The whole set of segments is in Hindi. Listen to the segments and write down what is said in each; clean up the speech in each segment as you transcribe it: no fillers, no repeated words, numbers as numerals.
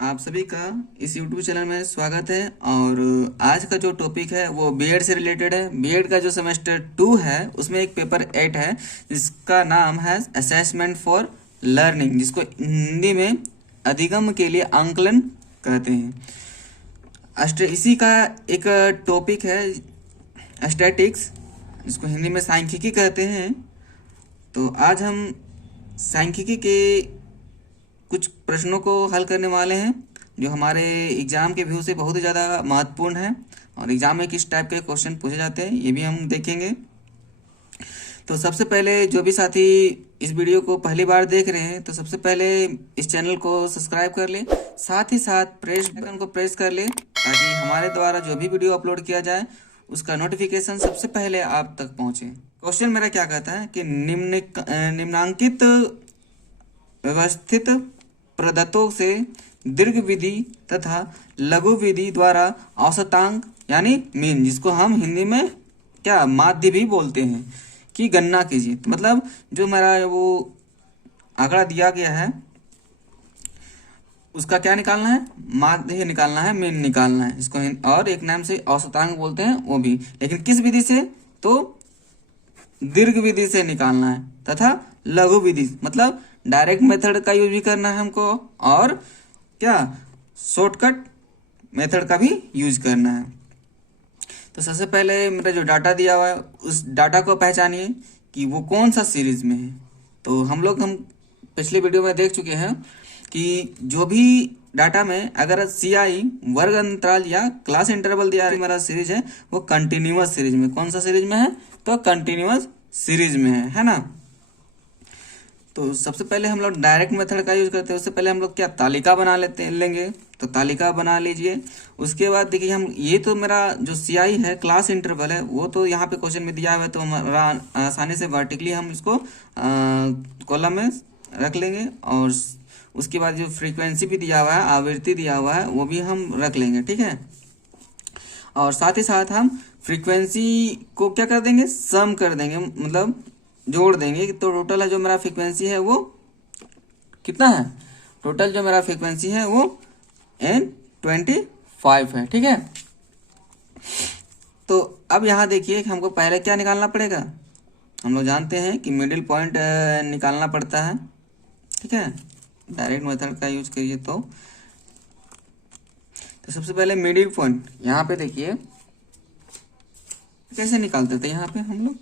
आप सभी का इस YouTube चैनल में स्वागत है। और आज का जो टॉपिक है वो बीएड से रिलेटेड है। बीएड का जो सेमेस्टर 2 है उसमें एक पेपर 8 है जिसका नाम है असेसमेंट फॉर लर्निंग, जिसको हिंदी में अधिगम के लिए आंकलन कहते हैं। इसी का एक टॉपिक है स्टैटिक्स, जिसको हिंदी में सांख्यिकी कहते हैं। तो आज हम सांख्यिकी के कुछ प्रश्नों को हल करने वाले हैं जो हमारे एग्ज़ाम के व्यू से बहुत ही ज़्यादा महत्वपूर्ण है, और एग्ज़ाम में किस टाइप के क्वेश्चन पूछे जाते हैं ये भी हम देखेंगे। तो सबसे पहले जो भी साथी इस वीडियो को पहली बार देख रहे हैं तो सबसे पहले इस चैनल को सब्सक्राइब कर ले, साथ ही साथ प्रेस बटन को प्रेस कर ले ताकि हमारे द्वारा जो भी वीडियो अपलोड किया जाए उसका नोटिफिकेशन सबसे पहले आप तक पहुंचे। क्वेश्चन मेरा क्या कहता है कि निम्नांकित व्यवस्थित प्रदत्तों से दीर्घ विधि तथा लघु विधि द्वारा औसतांक यानी मीन, जिसको हम हिंदी में क्या माध्य भी बोलते हैं, की गणना कीजिए। तो मतलब जो मेरा वो आंकड़ा दिया गया है उसका क्या निकालना है, माध्य निकालना है, मीन निकालना है इसको, और एक नाम से औसतांक बोलते हैं वो भी, लेकिन किस विधि से, तो दीर्घ विधि से निकालना है तथा लघु विधि मतलब डायरेक्ट मेथड का यूज भी करना है हमको, और क्या शॉर्टकट मेथड का भी यूज करना है। तो सबसे पहले मेरा जो डाटा दिया हुआ है उस डाटा को पहचानिए कि वो कौन सा सीरीज में है। तो हम पिछले वीडियो में देख चुके हैं कि जो भी डाटा में अगर CI वर्ग अंतराल या क्लास इंटरवल दिया मेरा सीरीज है वो कंटिन्यूअस सीरीज में, कौन सा सीरीज में है, तो कंटिन्यूअस सीरीज में है ना। तो सबसे पहले हम लोग डायरेक्ट मेथड का यूज करते हैं। उससे पहले हम लोग क्या तालिका बना लेंगे। तो तालिका बना लीजिए। उसके बाद देखिए हम ये तो मेरा जो CI है क्लास इंटरवल है वो तो यहाँ पे क्वेश्चन में दिया हुआ है, तो हमारा आसानी से वर्टिकली हम इसको कॉलम में रख लेंगे। और उसके बाद जो फ्रीक्वेंसी भी दिया हुआ है, आवृत्ति दिया हुआ है, वो भी हम रख लेंगे, ठीक है। और साथ ही साथ हम फ्रीक्वेंसी को क्या कर देंगे, सम कर देंगे, मतलब जोड़ देंगे। तो टोटल है जो मेरा फ्रीक्वेंसी है वो कितना है, टोटल जो मेरा फ्रीक्वेंसी है वो N25 है, ठीक है। तो अब यहाँ देखिए हमको पहले क्या निकालना पड़ेगा, हम लोग जानते हैं कि मिडिल पॉइंट निकालना पड़ता है, ठीक है। डायरेक्ट मेथड का यूज करिए तो सबसे पहले मिडिल पॉइंट यहाँ पे देखिए कैसे निकालते थे। यहाँ पे हम लोग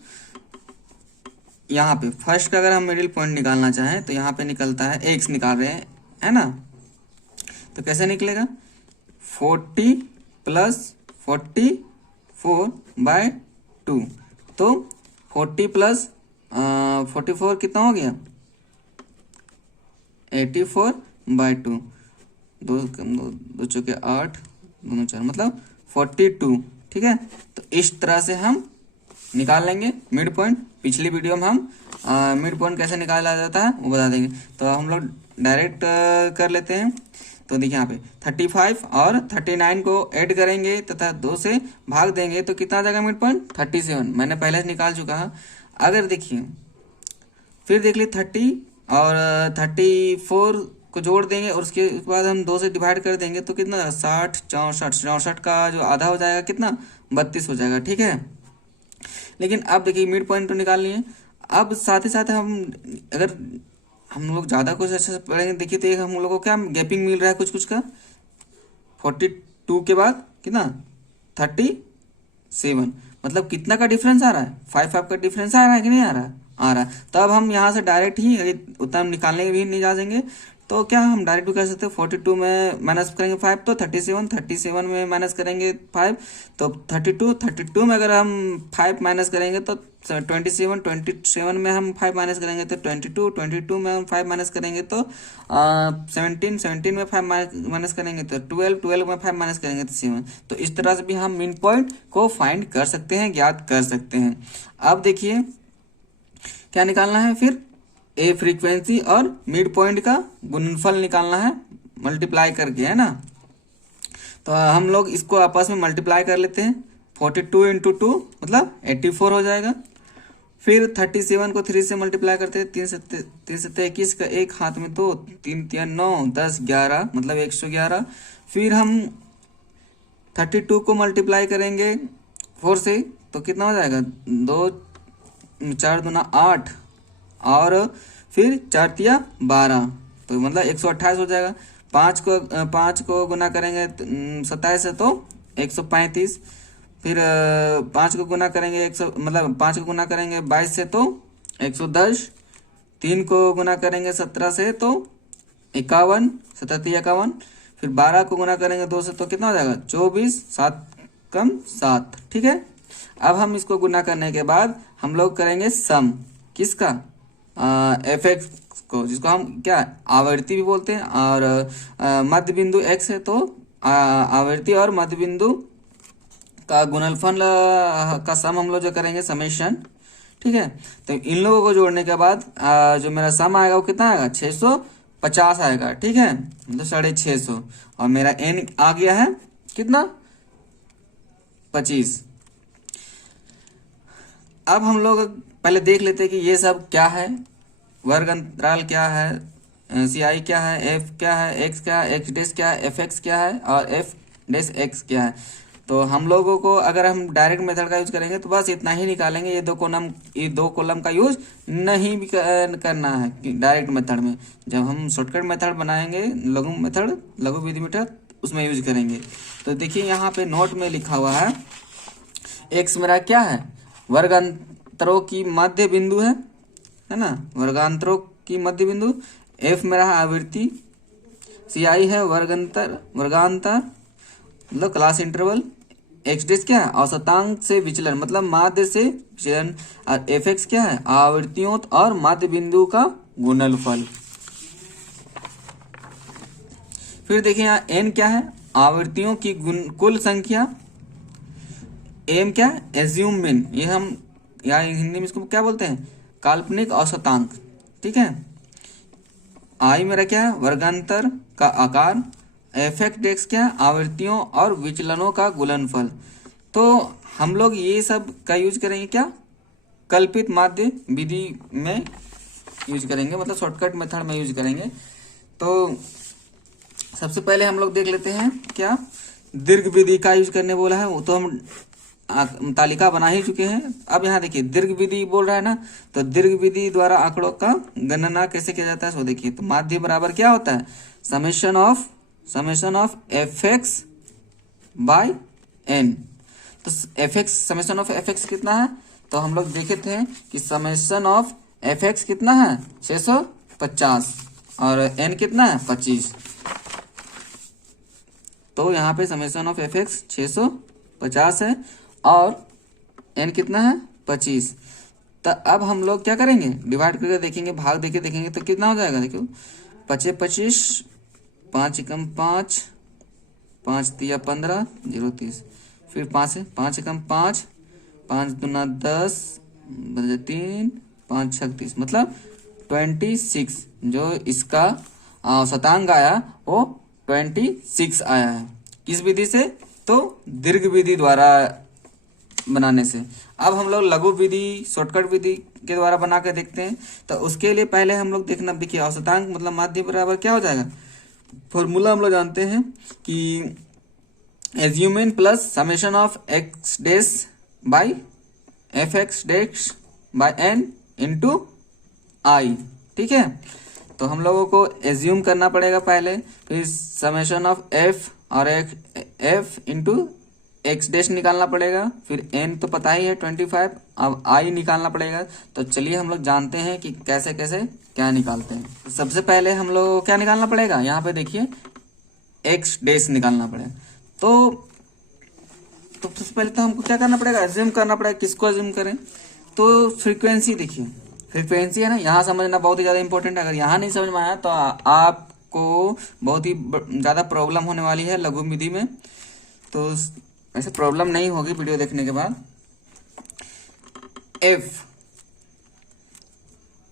यहाँ पे फर्स्ट का अगर हम मिडिल पॉइंट निकालना चाहें तो यहाँ पे निकलता है, एक्स निकाल रहे हैं है ना। तो कैसे निकलेगा, 40 + 44/2। तो 40 + 44 कितना हो गया, 84/2। दो दो चौके 8, दोनों 4 मतलब 42, ठीक है। तो इस तरह से हम निकाल लेंगे मिड पॉइंट। पिछली वीडियो में हम मिड पॉइंट कैसे निकाला जाता है वो बता देंगे। तो हम लोग डायरेक्ट कर लेते हैं। तो देखिए यहाँ पे 35 और 39 को ऐड करेंगे तथा 2 से भाग देंगे तो कितना आ जाएगा मिड पॉइंट, 37। मैंने पहले से निकाल चुका है। अगर देखिए फिर देख ली 30 और 34 को जोड़ देंगे और उसके बाद हम 2 से डिवाइड कर देंगे तो कितना 60, 64 का जो आधा हो जाएगा कितना 32 हो जाएगा, ठीक है। लेकिन अब देखिए मिड पॉइंट तो निकाल लिए। अब साथ ही साथ हम अगर हम लोग ज़्यादा कुछ अच्छे से पढ़ेंगे देखिए तो हम लोगों को क्या गैपिंग मिल रहा है कुछ का, 42 के बाद कितना 37, मतलब कितना का डिफरेंस आ रहा है, 5 का डिफरेंस आ रहा है कि नहीं आ रहा, आ रहा है। तब हम यहाँ से डायरेक्ट ही उतना निकालने भी नहीं जा देंगे। तो क्या हम डायरेक्ट भी कर सकते हैं, 42 में माइनस करेंगे 5 तो 37 में माइनस करेंगे 5 तो 32 में अगर हम 5 माइनस करेंगे तो 27 में हम 5 माइनस करेंगे तो 22 में हम 5 माइनस करेंगे तो 17 में 5 माइनस करेंगे तो 12 में 5 माइनस करेंगे तो 7। तो इस तरह से भी हम मिड पॉइंट को फाइंड कर सकते हैं, ज्ञात कर सकते हैं। अब देखिए क्या निकालना है, फिर ए फ्रीक्वेंसी और मिड पॉइंट का गुणनफल निकालना है मल्टीप्लाई करके, है ना। तो हम लोग इसको आपस में मल्टीप्लाई कर लेते हैं। 42 × 2 मतलब 84 हो जाएगा। फिर 37 को 3 से मल्टीप्लाई करते हैं, 3 से 21 का एक हाथ में 2, 3 3 9 10 11 मतलब 111। फिर हम 32 को मल्टीप्लाई करेंगे 4 से तो कितना हो जाएगा, 2 4 दूना 8 और फिर 4 तिया 12 तो मतलब 128 हो जाएगा। 5 को गुना करेंगे 27 से तो 135। फिर 5 को गुना करेंगे 100 मतलब 5 को गुना करेंगे 22 से तो 110। 3 को गुना करेंगे 17 से तो 51, 17 51। फिर 12 को गुना करेंगे 2 से तो कितना हो जाएगा 24, 7 कम 7। ठीक है, अब हम इसको गुना करने के बाद हम लोग करेंगे सम किसका, एफ एक्स को, जिसको हम क्या आवर्ती भी बोलते हैं, और मध्य बिंदु एक्स है तो आवर्ती और मध्य बिंदु का गुणनफल का सम हम लोग जो करेंगे समेशन। ठीक है, तो इन लोगों को जोड़ने के बाद जो मेरा सम आएगा वो कितना आएगा 650 आएगा। ठीक है, मतलब 650 और मेरा एन आ गया है कितना 25। अब हम लोग पहले देख लेते हैं कि ये सब क्या है, वर्ग अंतराल क्या है, सी आई क्या है, एफ क्या है, एक्स क्या है, एक्स डैश क्या है, एफ एक्स क्या है और एफ डैश एक्स क्या है। तो हम लोगों को अगर हम डायरेक्ट मेथड का यूज करेंगे तो बस इतना ही निकालेंगे, ये दो कॉलम का यूज नहीं भी करना है डायरेक्ट मेथड में। जब हम शॉर्टकट मेथड बनाएंगे लघु विधि मेथड उसमें यूज करेंगे। तो देखिए यहाँ पे नोट में लिखा हुआ है एक्स मेरा क्या है, वर्गांतरों की मध्य बिंदु है ना, वर्गांतरों की मध्य बिंदु। एफ मेरा है आवृत्ति, सी आई है वर्गांतर मतलब क्लास इंटरवल। एक्स डैश क्या है औसतांक से विचलन मतलब माध्य से विचलन, और एफ एक्स क्या है आवृत्तियों और माध्य बिंदु का गुणनफल। फिर देखिए यहाँ एन क्या है आवृत्तियों की कुल संख्या। एम क्या है एज्यूम मीन, ये हम या हिंदी में इसको क्या बोलते हैं काल्पनिक औसतांक। ठीक है, आई मेरा क्या है वर्गांतर का आकार, एफ एक्स क्या है आवृत्तियों और विचलनों का गुणनफल। तो हम लोग ये सब का यूज करेंगे क्या कल्पित माध्य विधि में यूज करेंगे, मतलब शॉर्टकट मेथड में यूज करेंगे। तो सबसे पहले हम लोग देख लेते हैं क्या दीर्घ विधि का यूज करने बोला है, वो तो हम तालिका बना ही चुके हैं। अब यहाँ देखिए दीर्घ विधि बोल रहा है ना, तो दीर्घ विधि द्वारा आंकड़ों का गणना कैसे किया जाता है सो देखिए। तो माध्य बराबर क्या होता है summation of F X by N. तो F X summation of F X कितना है, तो हम लोग देखे थे कि समेशन ऑफ एफ एक्स कितना है 650 और एन कितना है 25। तो यहाँ पे समेशन ऑफ एफ एक्स 650 है और एन कितना है 25। तो अब हम लोग क्या करेंगे डिवाइड करके देखेंगे, भाग देके देखेंगे तो कितना हो जाएगा। देखो 25 25 5 एकम 5 5 तिया 15 0 30। फिर 5 एकम 5 5 दूना 10 3 5 36 मतलब 26। जो इसका औसतांक आया वो 26 आया है। किस विधि से, तो दीर्घ विधि द्वारा बनाने से। अब हम लोग लघु विधि शॉर्टकट विधि के द्वारा बना के देखते हैं। तो उसके लिए पहले हम लोग देखिए औसतांक मतलब माध्य बराबर क्या हो जाएगा, फॉर्मूला हम लोग जानते हैं कि assumed mean plus summation of X dash by F X dash by N into I. ठीक है, तो हम लोगों को एज्यूम करना पड़ेगा पहले, फिर समेशन ऑफ एफ और एफ इंटू एक्स डैश निकालना पड़ेगा, फिर एन तो पता ही है 25, अब आई निकालना पड़ेगा। तो चलिए हम लोग जानते हैं कि कैसे कैसे क्या निकालते हैं। सबसे पहले हम लोग को क्या निकालना पड़ेगा, यहाँ पे देखिए एक्स डैश निकालना पड़ेगा। तो सबसे पहले तो हमको क्या करना पड़ेगा एज्यूम करना पड़ेगा। किसको एज्यूम करें, तो फ्रीक्वेंसी देखिए फ्रीक्वेंसी है ना, यहाँ समझना बहुत ही ज़्यादा इंपॉर्टेंट है। अगर यहाँ नहीं समझ में आया तो आपको बहुत ही ज़्यादा प्रॉब्लम होने वाली है लघु विधि में। तो ऐसे प्रॉब्लम नहीं होगी वीडियो देखने के बाद। एफ,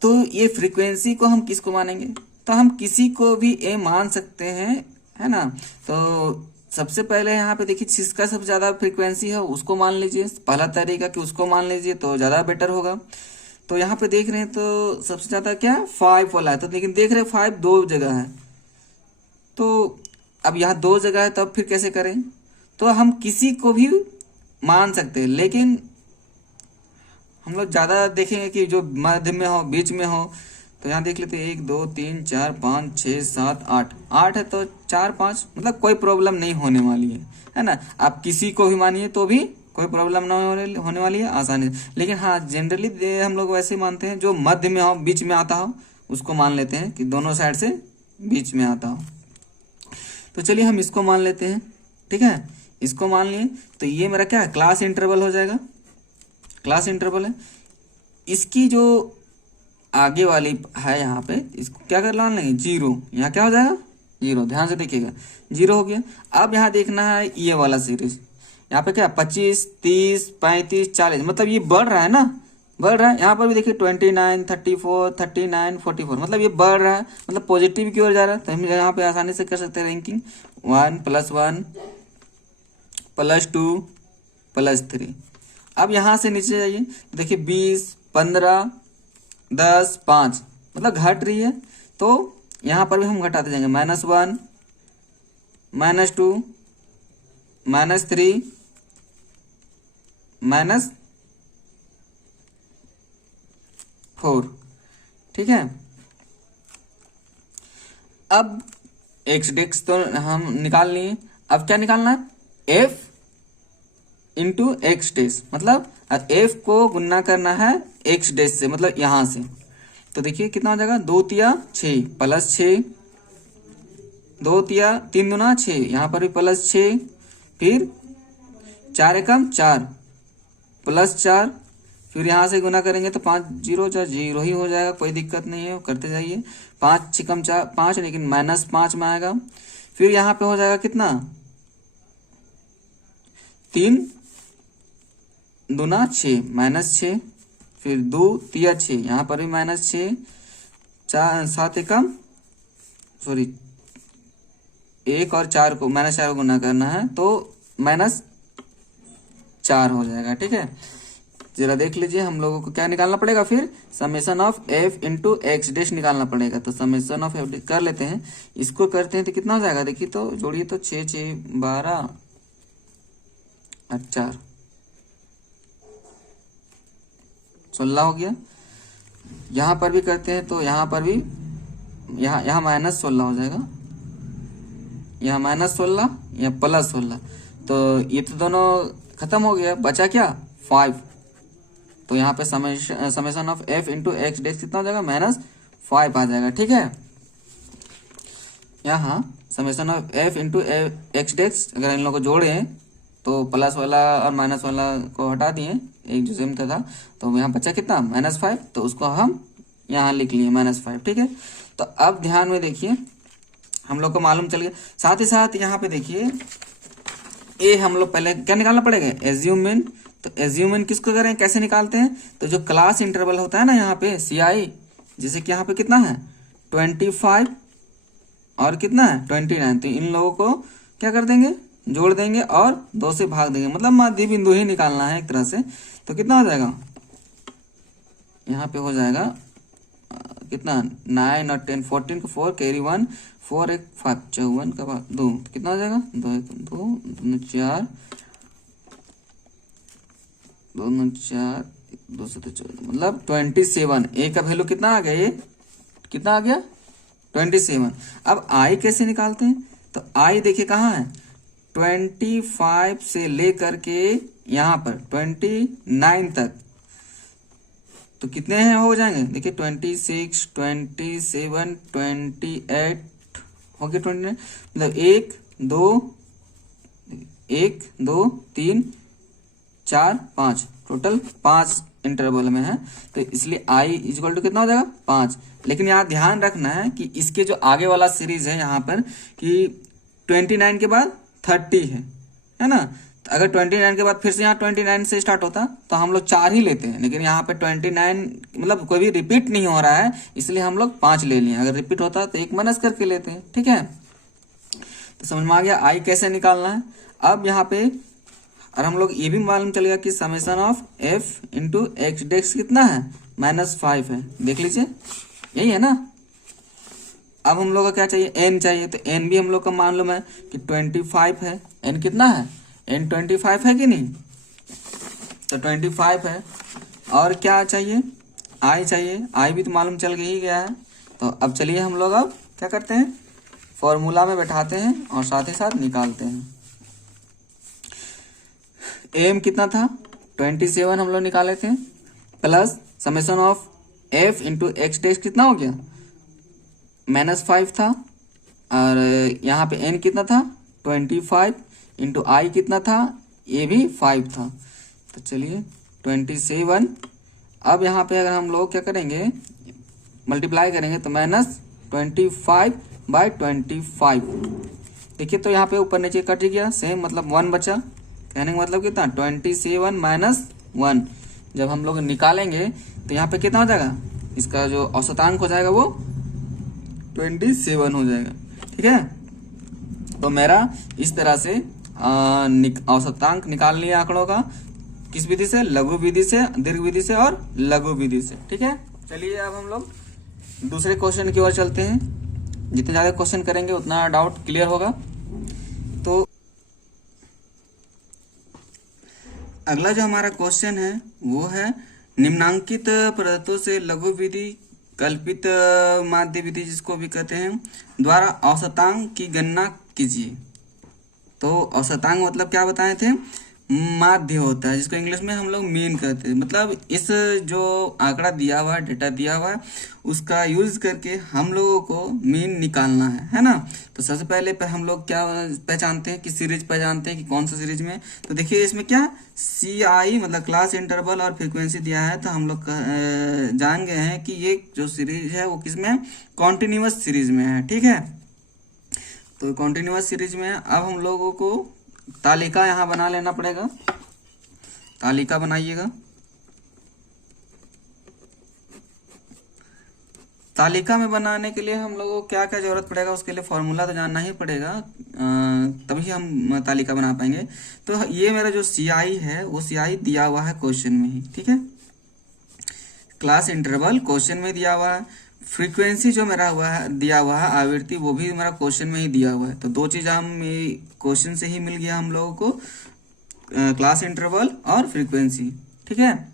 तो ये फ्रीक्वेंसी को हम किसको मानेंगे, तो हम किसी को भी ए मान सकते हैं, है ना। तो सबसे पहले यहाँ पे देखिए जिसका सबसे ज्यादा फ्रीक्वेंसी है उसको मान लीजिए, पहला तरीका कि उसको मान लीजिए तो ज्यादा बेटर होगा। तो यहाँ पे देख रहे हैं तो सबसे ज्यादा क्या है 5 वाला है, तो लेकिन देख रहे हैं 5 दो जगह है, तो अब यहाँ दो जगह है, तो अब फिर कैसे करें? तो हम किसी को भी मान सकते हैं, लेकिन हम लोग ज्यादा देखेंगे कि जो मध्य में हो, बीच में हो। तो यहाँ देख लेते हैं 1 2 3 4 5 6 7 8, 8 है तो 4 5, मतलब कोई प्रॉब्लम नहीं होने वाली है ना। आप किसी को भी मानिए तो भी कोई प्रॉब्लम ना होने वाली है, आसानी से। लेकिन हाँ, जनरली हम लोग वैसे मानते हैं जो मध्य में हो, बीच में आता हो, उसको मान लेते हैं कि दोनों साइड से बीच में आता हो। तो चलिए हम इसको मान लेते हैं, ठीक है। इसको मान लिए तो ये मेरा क्या है, क्लास इंटरवल हो जाएगा, क्लास इंटरवल है। इसकी जो आगे वाली है यहाँ पे, इसको क्या कर मान लेंगे 0, यहाँ क्या हो जाएगा 0, ध्यान से देखिएगा 0 हो गया। अब यहाँ देखना है ये वाला सीरीज, यहाँ पे क्या 25 30 35 40, मतलब ये बढ़ रहा है ना, बढ़ रहा है। यहाँ पर भी देखिए 29 34 39 44, मतलब ये बढ़ रहा है, मतलब पॉजिटिव की ओर जा रहा है। तो हम यहाँ पे आसानी से कर सकते हैं रैंकिंग 1 +1 +2 +3। अब यहाँ से नीचे जाइए, देखिए 20 15 10 5, मतलब घट रही है। तो यहाँ पर भी हम घटाते जाएंगे -1 -2 -3 -4, ठीक है। अब एक्स डेक्स तो हम निकाल लिए, अब क्या निकालना है f इंटू एक्स डेस, मतलब f को गुना करना है x डेस से, मतलब यहां से। तो देखिए कितना हो जाएगा 2 तिया 6 +6, 2 तिया 3 दूना 6, यहाँ पर भी +6, फिर 4 एकम 4 +4, फिर यहाँ से गुना करेंगे तो 5 0 0 ही हो जाएगा, कोई दिक्कत नहीं है, करते जाइए। 5 6 4 5, लेकिन -5 में आएगा। फिर यहाँ पे हो जाएगा कितना 3 दूना 6 -6, फिर 2 तिया 6, यहाँ पर भी -6, 4 7 एकम सॉरी 1 और 4 को -4 को गुना करना है तो -4 हो जाएगा, ठीक है। जरा देख लीजिए, हम लोगों को क्या निकालना पड़ेगा, फिर summation of f into x dash निकालना पड़ेगा। तो समेशन ऑफ f कर लेते हैं, इसको करते हैं तो कितना हो जाएगा, देखिए तो जोड़िए तो 6 6 12 और 4 16 हो गया। यहाँ पर भी करते हैं तो यहाँ पर भी यहाँ -16 हो जाएगा, यहाँ -16, यहाँ +16, तो ये तो दोनों खत्म हो गया, बचा क्या 5। तो यहाँ पे summation of f into x dx कितना हो जाएगा -5 आ जाएगा, ठीक है। यहाँ summation of f into x dx अगर इन लोगों को जोड़े तो प्लस वाला और माइनस वाला को हटा दिए, एक जो सेम था, तो यहाँ बचा कितना -5, तो उसको हम यहाँ लिख लिए -5, ठीक है। तो अब ध्यान में देखिए, हम लोग को मालूम चल गया। साथ ही साथ यहाँ पे देखिए ए हम लोग पहले क्या निकालना पड़ेगा, एज्यूमिन। तो एज्यूमिन किसको करें, कैसे निकालते हैं, तो जो क्लास इंटरवल होता है ना यहाँ पे CI, जैसे कि यहाँ पे कितना है 25 और कितना है 29, तो इन लोगों को क्या कर देंगे, जोड़ देंगे और 2 से भाग देंगे, मतलब मध्य बिंदु ही निकालना है एक तरह से। तो कितना हो जाएगा, यहाँ पे हो जाएगा कितना 9 और 10 14 को 4 कैरी 1 4 1 5 54 का 2, तो कितना हो जाएगा 2 2 2 4 2 4 2 से 14, मतलब 27। ए का वैल्यू कितना आ गया, ये कितना आ गया 27। अब आई कैसे निकालते हैं, तो आई देखिए कहाँ है 25 से लेकर के यहाँ पर 29 तक, तो कितने हैं हो जाएंगे, देखिए 26 27 28 हो गया 29, मतलब 1 2 3 4 5, टोटल 5 इंटरवल में है। तो इसलिए i इक्वल टू कितना हो जाएगा 5। लेकिन यहाँ ध्यान रखना है कि इसके जो आगे वाला सीरीज है यहाँ पर कि 29 के बाद 30 है ना। तो अगर 29 के बाद फिर से यहाँ 29 से स्टार्ट होता तो हम लोग 4 ही लेते हैं, लेकिन यहाँ पे 29 मतलब कोई भी रिपीट नहीं हो रहा है, इसलिए हम लोग 5 ले लिए। अगर रिपीट होता तो 1 माइनस करके लेते हैं, ठीक है। तो समझ में आ गया आई कैसे निकालना है। अब यहाँ पे और हम लोग ये भी मालूम चलेगा कि summation of f into x dx कितना है -5 है, देख लीजिए यही है ना। अब हम लोग का क्या चाहिए, n चाहिए, तो n भी हम लोग का मालूम है कि 25 है। n कितना है, n 25 है कि नहीं, तो 25 है। और क्या चाहिए, i चाहिए, i भी तो मालूम चल ही गया है। तो अब चलिए हम लोग अब क्या करते हैं, फॉर्मूला में बैठाते हैं और साथ ही साथ निकालते हैं। m कितना था, 27 हम लोग निकाले थे, plus summation of f into x dash कितना हो गया, -5 था। और यहाँ पे n कितना था, 25 इंटू आई कितना था, ये भी 5 था। तो चलिए 27। अब यहाँ पे अगर हम लोग क्या करेंगे, मल्टीप्लाई करेंगे तो -25/25। देखिए तो यहाँ पे ऊपर नीचे कट गया, सेम मतलब 1 बचा। कहने का मतलब कितना, 27 - 1। जब हम लोग निकालेंगे तो यहाँ पे कितना हो जाएगा, इसका जो औसतांक हो जाएगा वो 27 हो जाएगा। ठीक है, तो मेरा इस तरह से औसतांक निकाल लिया आंकड़ों का, किस विधि से, लघु विधि से, दीर्घ विधि से और लघु विधि से। ठीक है, चलिए अब हम लोग दूसरे क्वेश्चन की ओर चलते हैं। जितने ज्यादा क्वेश्चन करेंगे उतना डाउट क्लियर होगा। तो अगला जो हमारा क्वेश्चन है वो है, निम्नांकित पदार्थों से लघु विधि, कल्पित माध्य विधि जिसको भी कहते हैं, द्वारा औसतांक की गणना कीजिए। तो औसतांक मतलब क्या बताए थे, माध्य होता है, जिसको इंग्लिश में हम लोग मीन कहते हैं। मतलब इस जो आंकड़ा दिया हुआ है, डेटा दिया हुआ है, उसका यूज करके हम लोगों को मीन निकालना है ना। तो सबसे पहले हम लोग क्या पहचानते हैं कि सीरीज पहचानते हैं कि कौन सा सीरीज में। तो देखिए इसमें क्या CI मतलब क्लास इंटरवल और फ्रीक्वेंसी दिया है, तो हम लोग जान गए हैं कि ये जो सीरीज है वो किसमें, कॉन्टिन्यूअस सीरीज में है। ठीक है, तो कॉन्टिन्यूअस सीरीज में अब हम लोगों को तालिका यहाँ बना लेना पड़ेगा। तालिका बनाइएगा। तालिका में बनाने के लिए हम लोगों को क्या क्या जरूरत पड़ेगा, उसके लिए फॉर्मूला तो जानना ही पड़ेगा, तभी हम तालिका बना पाएंगे। तो ये मेरा जो CI है वो CI दिया हुआ है क्वेश्चन में ही। ठीक है, क्लास इंटरवल क्वेश्चन में दिया हुआ है, फ्रीक्वेंसी जो मेरा हुआ है दिया हुआ है, आवृत्ति वो भी मेरा क्वेश्चन में ही दिया हुआ है। तो दो चीज हम क्वेश्चन से ही मिल गया हम लोगों को, क्लास इंटरवल और फ्रीक्वेंसी। ठीक है,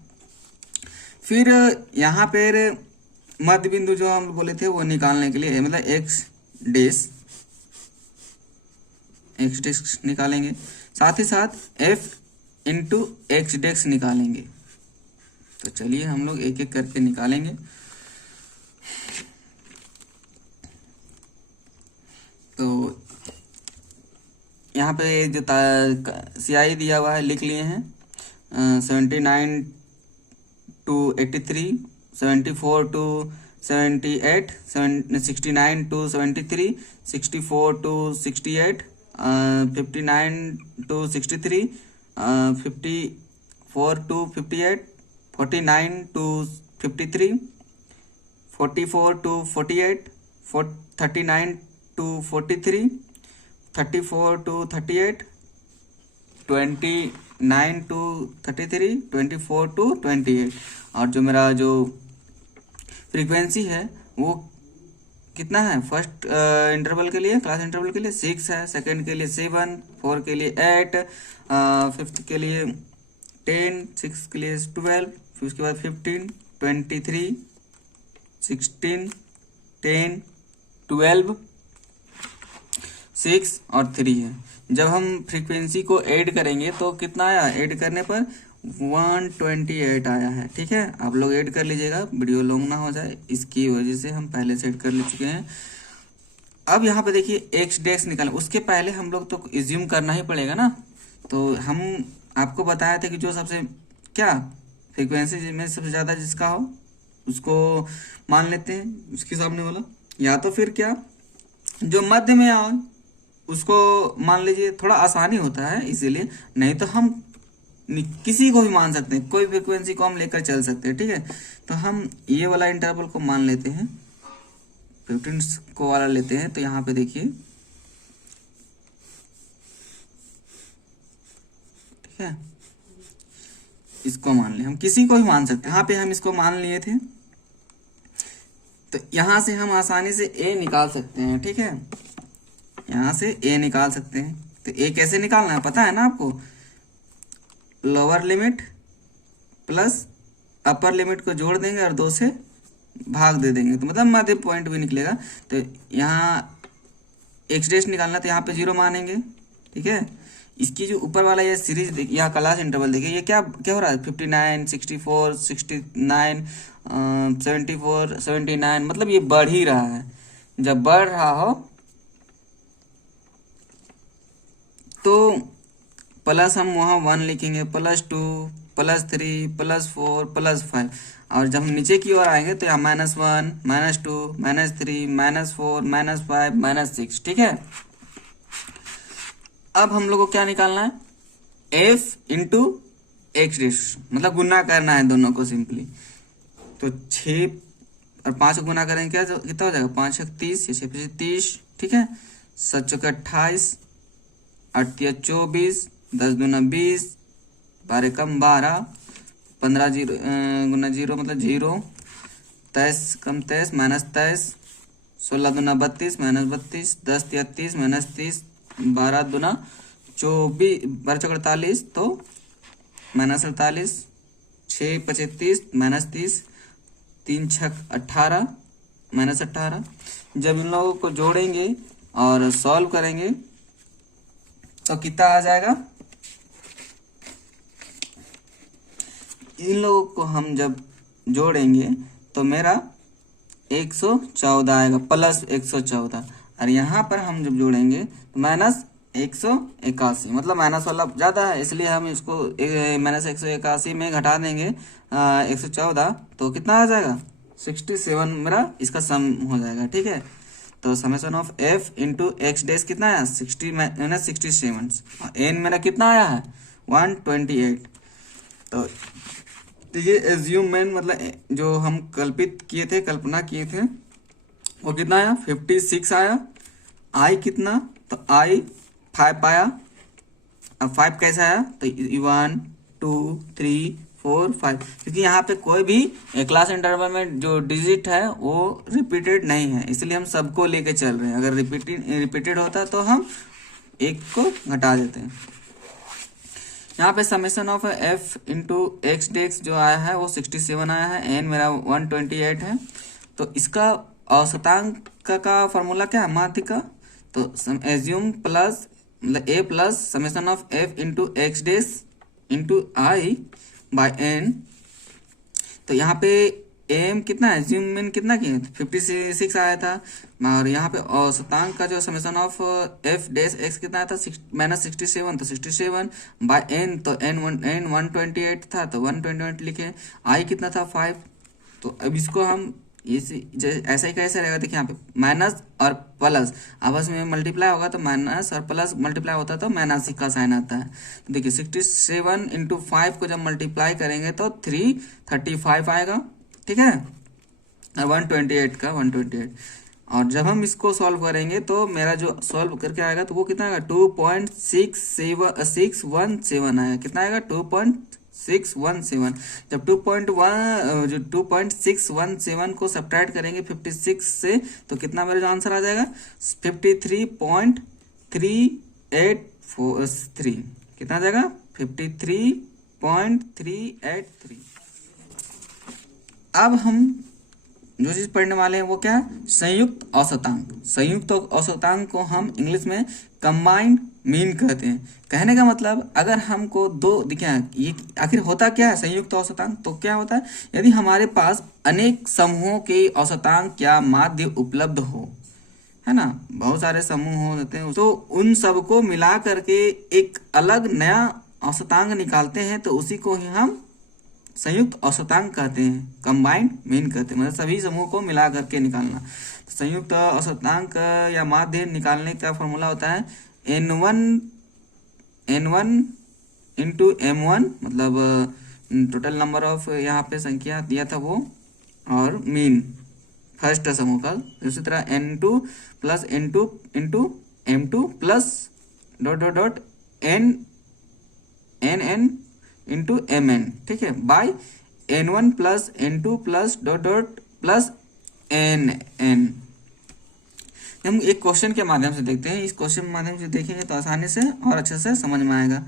फिर यहाँ पर मध्य बिंदु जो हम बोले थे वो निकालने के लिए, मतलब एक्स डैश निकालेंगे, साथ ही साथ f इंटू एक्स डैश निकालेंगे। तो चलिए हम लोग एक एक करके निकालेंगे। तो यहाँ पे जो CI दिया हुआ है लिख लिए हैं, 79 to 83, 74 to 78, 69 to 73, 64 to 68, 59 to 63, 54 to 58, 49 to 53, 44 to 48, 39 to 43, 34 to 38, 29 to 33, 24 to 28। और जो मेरा जो फ्रीक्वेंसी है वो कितना है, फर्स्ट इंटरवल के लिए, क्लास इंटरवल के लिए 6 है, सेकंड के लिए 7, 4 के लिए 8, फिफ्थ के लिए 10, 6 के लिए 12, फिर उसके बाद 15, 23, 16, 10, 12, 6 और 3 है। जब हम फ्रीक्वेंसी को ऐड करेंगे तो कितना आया, ऐड करने पर 128 आया है। ठीक है, आप लोग ऐड कर लीजिएगा, वीडियो लॉन्ग ना हो जाए, इसकी वजह से हम पहले से ऐड कर ले चुके हैं। अब यहाँ पे देखिए एक्स डैश निकालें, उसके पहले हम लोग तो इज्यूम करना ही पड़ेगा ना। तो हम आपको बताया था कि जो सबसे क्या फ्रीक्वेंसी में सबसे ज्यादा जिसका हो उसको मान लेते हैं, उसके सामने वाला, या तो फिर क्या जो मध्य में आओ उसको मान लीजिए, थोड़ा आसानी होता है इसीलिए, नहीं तो हम किसी को भी मान सकते हैं, कोई फ्रीक्वेंसी को हम लेकर चल सकते हैं। ठीक है, तो हम ये वाला इंटरवल को मान लेते हैं, 15 को वाला लेते हैं। तो यहाँ पे देखिए, ठीक है, इसको मान लें, हम किसी को भी मान सकते हैं। यहाँ पे हम इसको मान लिए थे, तो यहाँ से हम आसानी से ए निकाल सकते हैं। ठीक है, यहाँ से ए निकाल सकते हैं। तो ए कैसे निकालना है पता है ना आपको? Lower limit plus upper limit को जोड़ देंगे और 2 से भाग दे देंगे, तो मतलब मध्य पॉइंट भी निकलेगा। तो यहाँ एक्स डैश निकालना, तो यहाँ पे 0 मानेंगे। ठीक है, इसकी जो ऊपर वाला ये सीरीज देखिए, यहाँ क्लास इंटरवल देखिए, ये क्या क्या हो रहा है? 59, 64, 69, 74, 79, मतलब ये बढ़ ही रहा है। जब बढ़ रहा हो तो प्लस हम वहाँ 1 लिखेंगे, +2, +3, +4, +5, और जब हम नीचे की ओर आएंगे तो यहाँ -1, -2, -3, -4, -5, -6। ठीक है, अब हम लोग को क्या निकालना है? f इंटू एक्स डैश, मतलब गुना करना है दोनों को सिंपली। तो 6 और 5 को गुना करेंगे क्या, कितना हो जाएगा? 5 × 30, 6 × 30। ठीक है, 7 × 28, 8 × 24, 10 दूना 20, 12 कम 12, 15 0 गुना 0 मतलब 0, 23 कम 23 -23, 16 दूना 32 -32, 10 × 30 -30, 12 दूना 24, 12 × 48, तो -48, 6 × 35 -30, 3 × 6 18, -18। जब इन लोगों को जोड़ेंगे और सॉल्व करेंगे तो कितना आ जाएगा? इन लोगों को हम जब जोड़ेंगे तो मेरा 114 आएगा, +114, और यहाँ पर हम जब जोड़ेंगे तो -181, मतलब माइनस वाला ज़्यादा है, इसलिए हम इसको -181 में घटा देंगे 114, तो कितना आ जाएगा? 67 मेरा इसका सम हो जाएगा। ठीक है, तो summation of f into x dash कितना आया? 60 - 67, एन मेरा कितना आया है? 128। तो ये एज्यूम मैन मतलब जो हम कल्पना किए थे वो कितना आया? 56 आया। आई कितना? तो आई 5 आया। अब 5 कैसे आया? तो 1 2 3 4 5, क्योंकि यहाँ पे कोई भी क्लास इंटरवल में जो डिजिट है वो रिपीटेड नहीं है, इसलिए हम सबको लेके चल रहे हैं। अगर रिपीटेड होता तो हम एक को घटा देते हैं। यहाँ पे summation of f into x dx जो आया है वो 67 आया है, एन मेरा 128 है। तो इसका औसतांक का फॉर्मूला क्या है? माध्य का। तो एज्यूम प्लस मतलब a plus summation of f into x dx into i by n। तो यहाँ पे एम कितना है? एज्यूम मीन कितना किया? 56 आया था, और यहाँ पे औसतांक का जो summation of f dash x कितना आया था? -67, तो 67 बाय n, तो n 128 था, तो 128 लिखे। i कितना था? 5। तो अब इसको हम ऐसा ही कैसे रहेगा? देखिए यहाँ पे माइनस और प्लस आपस में मल्टीप्लाई होगा, तो माइनस और प्लस मल्टीप्लाई होता है तो माइनस का साइन आता है। तो देखिए 67 इंटू 5 को जब मल्टीप्लाई करेंगे तो 335 आएगा। ठीक है, और 128 का 128, और जब हम इसको सॉल्व करेंगे तो मेरा जो सॉल्व करके आएगा तो वो कितना आएगा? 2.617 आएगा। कितना आएगा? 2.617। जब 2.617 को सब्ट्रैक्ट करेंगे 56 से, तो कितना मेरा जो आंसर आ जाएगा? 53.383। कितना आ जाएगा? 53.383। अब हम जो चीज पढ़ने वाले हैं वो क्या है? संयुक्त औसतांक। संयुक्त औसतांक को हम इंग्लिश में कंबाइंड मीन कहते हैं। कहने का मतलब, अगर हमको दो दिखे, ये आखिर होता क्या है संयुक्त औसतांक? तो क्या होता है? यदि हमारे पास अनेक समूहों के औसतांक या माध्य उपलब्ध हो, है ना, बहुत सारे समूह होते हैं, तो उन सबको मिला करके एक अलग नया औसतांक निकालते हैं, तो उसी को ही हम संयुक्त औसतांक कहते हैं, कंबाइंड मीन कहते हैं, मतलब सभी समूह को मिला करके निकालना। तो संयुक्त औसतांक या माध्य निकालने का फॉर्मूला होता है n1 इंटू m1, मतलब टोटल नंबर ऑफ यहाँ पे संख्या दिया था वो, और मीन फर्स्ट समूह का। दूसरी तरह n2 plus n2 into m2 plus dot dot dot n into m n, ठीक है, by N1 plus N2 plus dot dot plus NN। हम एक क्वेश्चन के माध्यम से देखते हैं, इस क्वेश्चन के माध्यम से देखेंगे तो आसानी से और अच्छे से समझ में आएगा।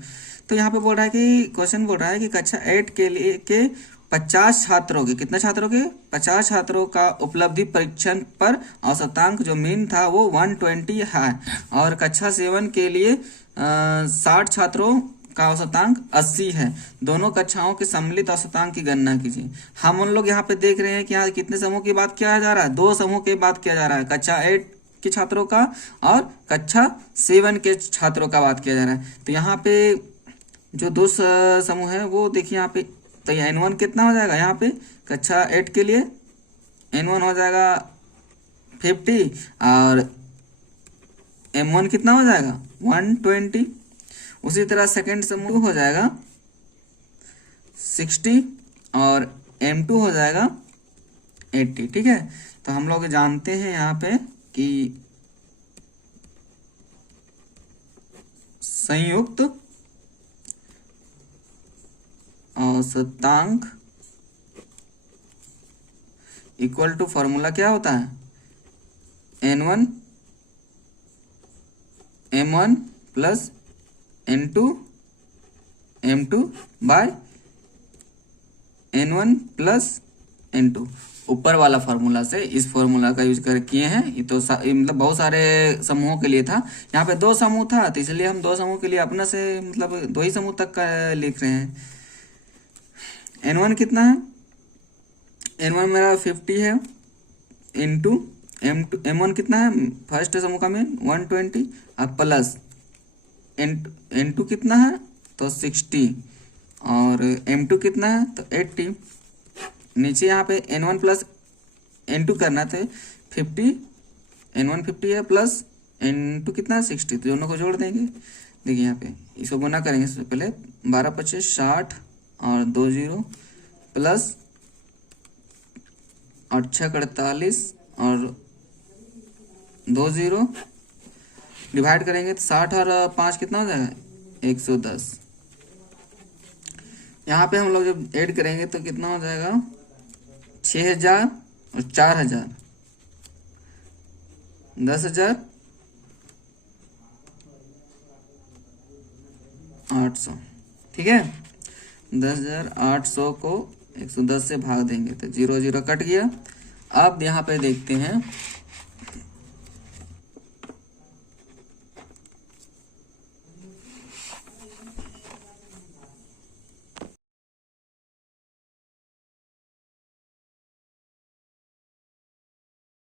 तो यहाँ पे बोल रहा है कि क्वेश्चन बोल रहा है कि कक्षा 8 के लिए के 50 छात्रों के, कितने छात्रों के, 50 छात्रों का उपलब्धि परीक्षण पर औसतांक जो मीन था वो 120 है, और कक्षा 7 के लिए 60 छात्रों का औसतांक 80 है। दोनों कक्षाओं के सम्मिलित औसतांक की गणना कीजिए। हम उन लोग यहाँ पे देख रहे हैं कि यहाँ कितने समूह की बात किया जा रहा है, 2 समूह की बात किया जा रहा है, कक्षा 8 के छात्रों का और कक्षा 7 के छात्रों का बात किया जा रहा है। तो यहाँ पे जो 2 समूह है वो देखिए यहाँ पे, तो ये N1 कितना हो जाएगा, यहाँ पे कक्षा 8 के लिए N1 हो जाएगा 50 और M1 कितना हो जाएगा 120। उसी तरह सेकंड समूह हो जाएगा 60 और M2 हो जाएगा 80, ठीक है। तो हम लोग जानते हैं यहाँ पे कि संयुक्त औसतांक इक्वल टू फॉर्मूला क्या होता है, N1 M1 plus N2 M2 bye N1 plus N2। ऊपर वाला फार्मूला से इस फार्मूला का यूज कर किए हैं। ये तो मतलब बहुत सारे समूहों के लिए था, यहाँ पे 2 समूह था तो इसलिए हम 2 समूह के लिए अपना से मतलब 2 ही समूह तक का लिख रहे हैं। N1 कितना है, N1 मेरा 50 है इंटू M1 कितना है, फर्स्ट समूह का मीन 120 और प्लस N2 कितना है तो 60 और M2 कितना है तो 80। नीचे यहाँ पे N1 प्लस N2 करना थे 50, N1 50 है प्लस N2 कितना है 60, तो दोनों को जोड़ देंगे। देखिए यहाँ पे इसको गुना करेंगे, सबसे पहले 12 25 60 और 2 0 प्लस 8 6 48 और 2 0 डिवाइड करेंगे तो 60 और 5 कितना हो जाएगा 110। यहाँ पे हम लोग जब ऐड करेंगे तो कितना हो जाएगा 6000 और 4000 10,800, ठीक है। 10,800 को 110 से भाग देंगे तो 0 0 कट गया। अब यहाँ पे देखते हैं